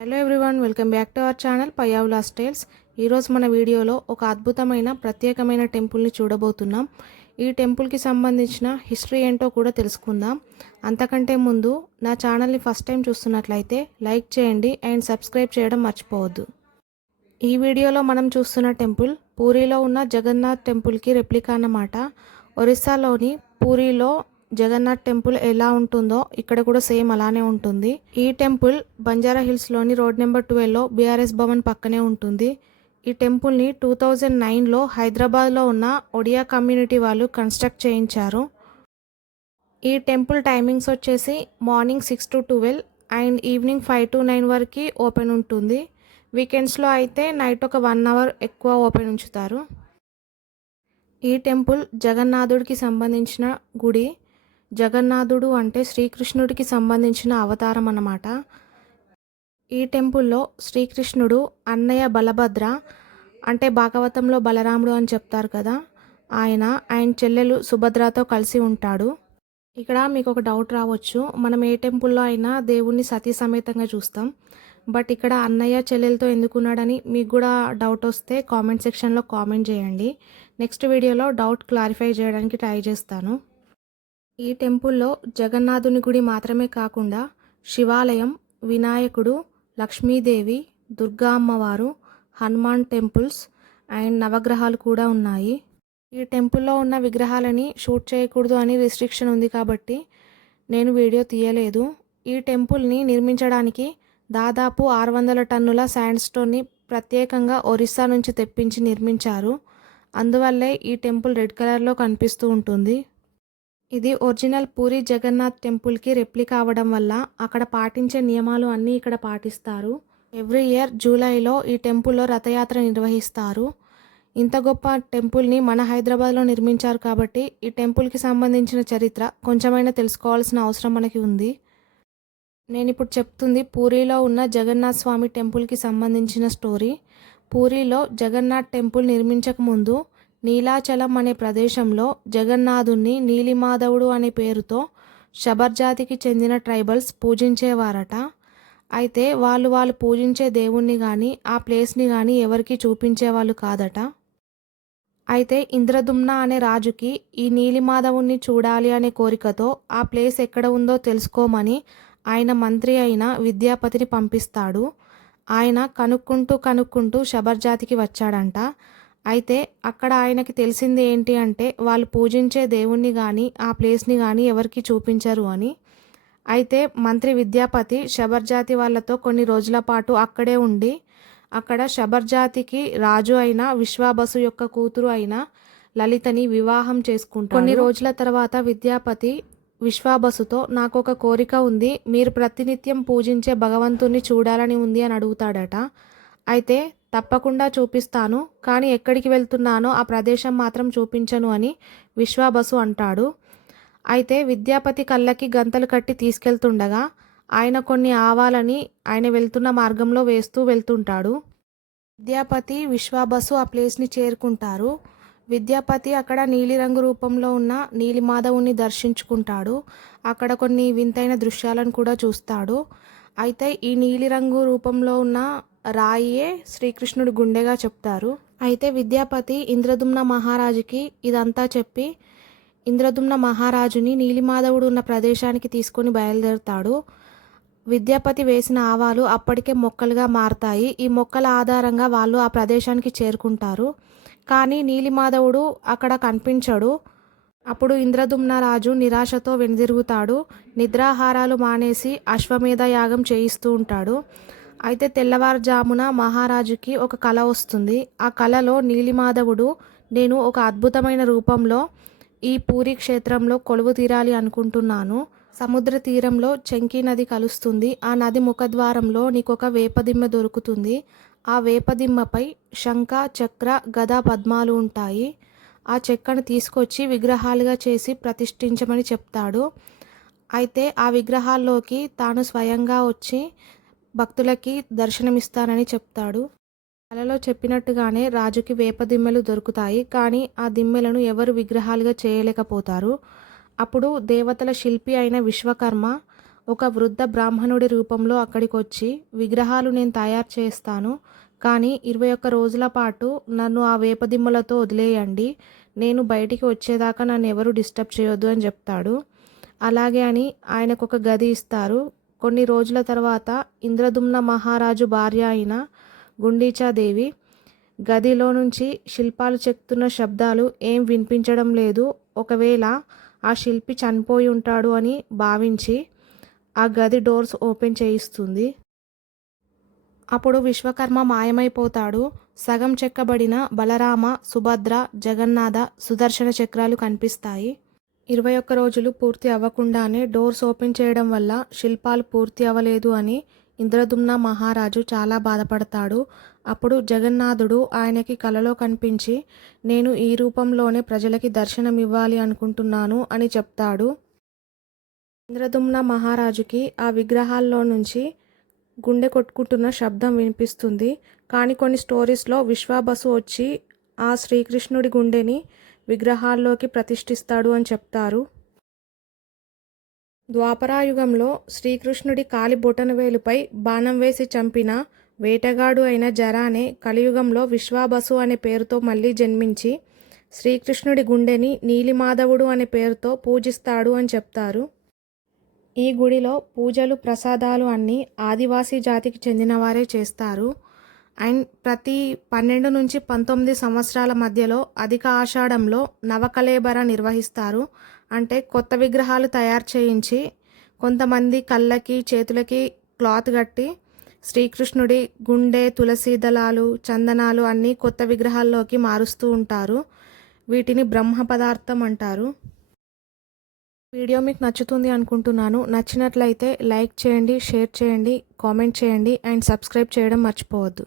Hello everyone, welcome back to our channel Payyavula's tales. ఈరోజు మన వీడియోలో ఒక అద్భుతమైన ప్రత్యేకమైన టెంపుల్ని చూడబోతున్నాం. ఈ టెంపుల్కి సంబంధించిన హిస్టరీ ఏంటో కూడా తెలుసుకుందాం. అంతకంటే ముందు నా ఛానల్ని ఫస్ట్ టైం చూస్తున్నట్లయితే లైక్ చేయండి అండ్ సబ్స్క్రైబ్ చేయడం మర్చిపోవద్దు. ఈ వీడియోలో మనం చూస్తున్న టెంపుల్ పూరిలో ఉన్న జగన్నాథ్ టెంపుల్కి రెప్లికా అన్నమాట. ఒరిస్సాలోని పూరిలో జగన్నాథ్ టెంపుల్ ఎలా ఉంటుందో ఇక్కడ కూడా సేమ్ అలానే ఉంటుంది. ఈ టెంపుల్ బంజారా హిల్స్లోని రోడ్ నెంబర్ 12లో బీఆర్ఎస్ భవన్ పక్కనే ఉంటుంది. ఈ టెంపుల్ని 2009లో హైదరాబాద్లో ఉన్న ఒడియా కమ్యూనిటీ వాళ్ళు కన్స్ట్రక్ట్ చేయించారు. ఈ టెంపుల్ టైమింగ్స్ వచ్చేసి morning 6 to 12 and evening 5 to 9 వరకు ఓపెన్ ఉంటుంది. వీకెండ్స్లో అయితే నైట్ ఒక 1 hour ఎక్కువ ఓపెన్ ఉంచుతారు. ఈ టెంపుల్ జగన్నాథుడికి సంబంధించిన గుడి. జగన్నాథుడు అంటే శ్రీకృష్ణుడికి సంబంధించిన అవతారం అన్నమాట. ఈ టెంపుల్లో శ్రీకృష్ణుడు అన్నయ్య బలభద్ర అంటే భాగవతంలో బలరాముడు అని చెప్తారు కదా, ఆయన చెల్లెలు సుభద్రతో కలిసి ఉంటాడు. ఇక్కడ మీకు ఒక డౌట్ రావచ్చు, మనం ఏ టెంపుల్లో అయినా దేవుణ్ణి సతీ సమేతంగా చూస్తాం, బట్ ఇక్కడ అన్నయ్య చెల్లెలతో ఎందుకున్నాడని మీకు కూడా డౌట్ వస్తే కామెంట్ సెక్షన్లో కామెంట్ చేయండి. నెక్స్ట్ వీడియోలో డౌట్ క్లారిఫై చేయడానికి ట్రై చేస్తాను. ఈ టెంపుల్లో జగన్నాథుని గుడి మాత్రమే కాకుండా శివాలయం, వినాయకుడు, లక్ష్మీదేవి, దుర్గా అమ్మవారు, హనుమాన్ టెంపుల్స్ అండ్ నవగ్రహాలు కూడా ఉన్నాయి. ఈ టెంపుల్లో ఉన్న విగ్రహాలని షూట్ చేయకూడదు అని రిస్ట్రిక్షన్ ఉంది కాబట్టి నేను వీడియో తీయలేదు. ఈ టెంపుల్ని నిర్మించడానికి దాదాపు 600 టన్నుల శాండ్ స్టోన్ని ప్రత్యేకంగా ఒరిస్సా నుంచి తెప్పించి నిర్మించారు. అందువల్లే ఈ టెంపుల్ రెడ్ కలర్లో కనిపిస్తూ ఉంటుంది. ఇది ఒరిజినల్ పూరి జగన్నాథ్ టెంపుల్కి రెప్లికా అవ్వడం వల్ల అక్కడ పాటించే నియమాలు అన్నీ ఇక్కడ పాటిస్తారు. ఎవ్రీ ఇయర్ జూలైలో ఈ టెంపుల్లో రథయాత్ర నిర్వహిస్తారు. ఇంత గొప్ప టెంపుల్ని మన హైదరాబాద్లో నిర్మించారు కాబట్టి ఈ టెంపుల్కి సంబంధించిన చరిత్ర కొంచెమైనా తెలుసుకోవాల్సిన అవసరం మనకి ఉంది. నేను ఇప్పుడు చెప్తుంది పూరిలో ఉన్న జగన్నాథ్ స్వామి టెంపుల్కి సంబంధించిన స్టోరీ. పూరిలో జగన్నాథ్ టెంపుల్ నిర్మించక ముందు నీలాచలం అనే ప్రదేశంలో జగన్నాథుణ్ణి నీలిమాధవుడు అనే పేరుతో శబర్ జాతికి చెందిన ట్రైబల్స్ పూజించేవారట. అయితే వాళ్ళు పూజించే దేవుణ్ణి కానీ ఆ ప్లేస్ని కానీ ఎవరికి చూపించేవాళ్ళు కాదట. అయితే ఇంద్రదుమ్న అనే రాజుకి ఈ నీలిమాధవుణ్ణి చూడాలి అనే కోరికతో ఆ ప్లేస్ ఎక్కడ ఉందో తెలుసుకోమని ఆయన మంత్రి అయిన విద్యాపతిని పంపిస్తాడు. ఆయన కనుక్కుంటూ శబర్ జాతికి వచ్చాడంట. అయితే అక్కడ ఆయనకి తెలిసింది ఏంటి అంటే వాళ్ళు పూజించే దేవుణ్ణి కానీ ఆ ప్లేస్ని కానీ ఎవరికి చూపించరు అని. అయితే మంత్రి విద్యాపతి శబర్ జాతి వాళ్ళతో కొన్ని రోజుల పాటు అక్కడే ఉండి అక్కడ శబర్ జాతికి రాజు అయిన విశ్వాబసు యొక్క కూతురు అయిన లలితని వివాహం చేసుకుంటాడు. కొన్ని రోజుల తర్వాత విద్యాపతి విశ్వాబసుతో నాకు ఒక కోరిక ఉంది, మీరు ప్రతినిత్యం పూజించే భగవంతుణ్ణి చూడాలని ఉంది అని అడుగుతాడట. అయితే తప్పకుండా చూపిస్తాను, కానీ ఎక్కడికి వెళ్తున్నానో ఆ ప్రదేశం మాత్రం చూపించను అని విశ్వాబసు అంటాడు. అయితే విద్యాపతి కళ్ళకి గంతలు కట్టి తీసుకెళ్తుండగా ఆయన కొన్ని ఆవాలని ఆయన వెళ్తున్న మార్గంలో వేస్తూ వెళ్తుంటాడు. విద్యాపతి విశ్వాబసు ఆ ప్లేస్ని చేరుకుంటారు. విద్యాపతి అక్కడ నీలిరంగు రూపంలో ఉన్న నీలిమాధవుని దర్శించుకుంటాడు. అక్కడ కొన్ని వింతైన దృశ్యాలను కూడా చూస్తాడు. అయితే ఈ నీలిరంగు రూపంలో ఉన్న రాయియే శ్రీకృష్ణుడి గుండెగా చెప్తారు. అయితే విద్యాపతి ఇంద్రదుమ్న మహారాజుకి ఇదంతా చెప్పి ఇంద్రదుమ్న మహారాజుని నీలిమాధవుడు ఉన్న ప్రదేశానికి తీసుకొని బయలుదేరుతాడు. విద్యాపతి వేసిన ఆవాలు అప్పటికే మొక్కలుగా మారతాయి. ఈ మొక్కల ఆధారంగా వాళ్ళు ఆ ప్రదేశానికి చేరుకుంటారు. కానీ నీలిమాధవుడు అక్కడ కనిపించడు. అప్పుడు ఇంద్రదుమ్న రాజు నిరాశతో వెనుదిరుగుతాడు. నిద్రాహారాలు మానేసి అశ్వమేధ యాగం చేయిస్తూ ఉంటాడు. అయితే తెల్లవారుజామున మహారాజుకి ఒక కల వస్తుంది. ఆ కలలో నీలిమాధవుడు నేను ఒక అద్భుతమైన రూపంలో ఈ పూరి క్షేత్రంలో కొలువు తీరాలి అనుకుంటున్నాను. సముద్ర తీరంలో చెంకి నది కలుస్తుంది. ఆ నది ముఖద్వారంలో నీకు ఒక వేపదిమ్మ దొరుకుతుంది. ఆ వేపదిమ్మపై శంఖ, చక్ర, గద, పద్మాలు ఉంటాయి. ఆ చెక్కను తీసుకొచ్చి విగ్రహాలుగా చేసి ప్రతిష్ఠించమని చెప్తాడు. అయితే ఆ విగ్రహాల్లోకి తాను స్వయంగా వచ్చి భక్తులకి దర్శనమిస్తానని చెప్తాడు. కలలో చెప్పినట్టుగానే రాజుకి వేపదిమ్మెలు దొరుకుతాయి. కానీ ఆ దిమ్మెలను ఎవరు విగ్రహాలుగా చేయలేకపోతారు. అప్పుడు దేవతల శిల్పి అయిన విశ్వకర్మ ఒక వృద్ధ బ్రాహ్మణుడి రూపంలో అక్కడికొచ్చి, విగ్రహాలు నేను తయారు చేస్తాను, కానీ 21 రోజుల పాటు నన్ను ఆ వేపదిమ్మలతో వదిలేయండి. నేను బయటికి వచ్చేదాకా నన్నెవరూ డిస్టర్బ్ చేయొద్దు అని చెప్తాడు. అలాగే అని ఆయనకొక గది ఇస్తారు. కొన్ని రోజుల తర్వాత ఇంద్రదుమ్న మహారాజు భార్య అయిన గుండీచాదేవి గదిలో నుంచి శిల్పాలు చెక్కుతున్న శబ్దాలు ఏం వినిపించడం లేదు. ఒకవేళ ఆ శిల్పి చనిపోయి ఉంటాడు అని భావించి ఆ గది డోర్స్ ఓపెన్ చేయిస్తుంది. అప్పుడు విశ్వకర్మ మాయమైపోతాడు. సగం చెక్కబడిన బలరామ, సుభద్ర, జగన్నాథ, సుదర్శన చక్రాలు కనిపిస్తాయి. 21 రోజులు పూర్తి అవ్వకుండానే డోర్స్ ఓపెన్ చేయడం వల్ల శిల్పాలు పూర్తి అవ్వలేదు అని ఇంద్రదుమ్న మహారాజు చాలా బాధపడతాడు. అప్పుడు జగన్నాథుడు ఆయనకి కలలో కనిపించి, నేను ఈ రూపంలోనే ప్రజలకి దర్శనం ఇవ్వాలి అనుకుంటున్నాను అని చెప్తాడు. ఇంద్రదుమ్న మహారాజుకి ఆ విగ్రహాల్లో నుంచి గుండె కొట్టుకుంటున్న శబ్దం వినిపిస్తుంది. కానీ కొన్ని స్టోరీస్లో విశ్వాబసు వచ్చి ఆ శ్రీకృష్ణుడి గుండెని విగ్రహాల్లోకి ప్రతిష్ఠిస్తాడు అని చెప్తారు. ద్వాపరాయుగంలో శ్రీకృష్ణుడి కాలి బొటనవేలుపై బాణం వేసి చంపిన వేటగాడు అయిన జరానే కలియుగంలో విశ్వాబసు అనే పేరుతో మళ్ళీ జన్మించి శ్రీకృష్ణుడి గుండెని నీలిమాధవుడు అనే పేరుతో పూజిస్తాడు అని చెప్తారు. ఈ గుడిలో పూజలు, ప్రసాదాలు అన్నీ ఆదివాసీ జాతికి చెందినవారే చేస్తారు. అండ్ ప్రతి 12 నుంచి 19 సంవత్సరాల మధ్యలో అధిక ఆషాఢంలో నవకళేబర నిర్వహిస్తారు. అంటే కొత్త విగ్రహాలు తయారు చేయించి కొంతమంది కళ్ళకి, చేతులకి క్లాత్ కట్టి శ్రీకృష్ణుడి గుండె, తులసి దళాలు, చందనాలు అన్నీ కొత్త విగ్రహాల్లోకి మారుస్తూ ఉంటారు. వీటిని బ్రహ్మ పదార్థం అంటారు. వీడియో మీకు నచ్చుతుంది అనుకుంటున్నాను. నచ్చినట్లయితే లైక్ చేయండి, షేర్ చేయండి, కామెంట్ చేయండి అండ్ సబ్స్క్రైబ్ చేయడం మర్చిపోవద్దు.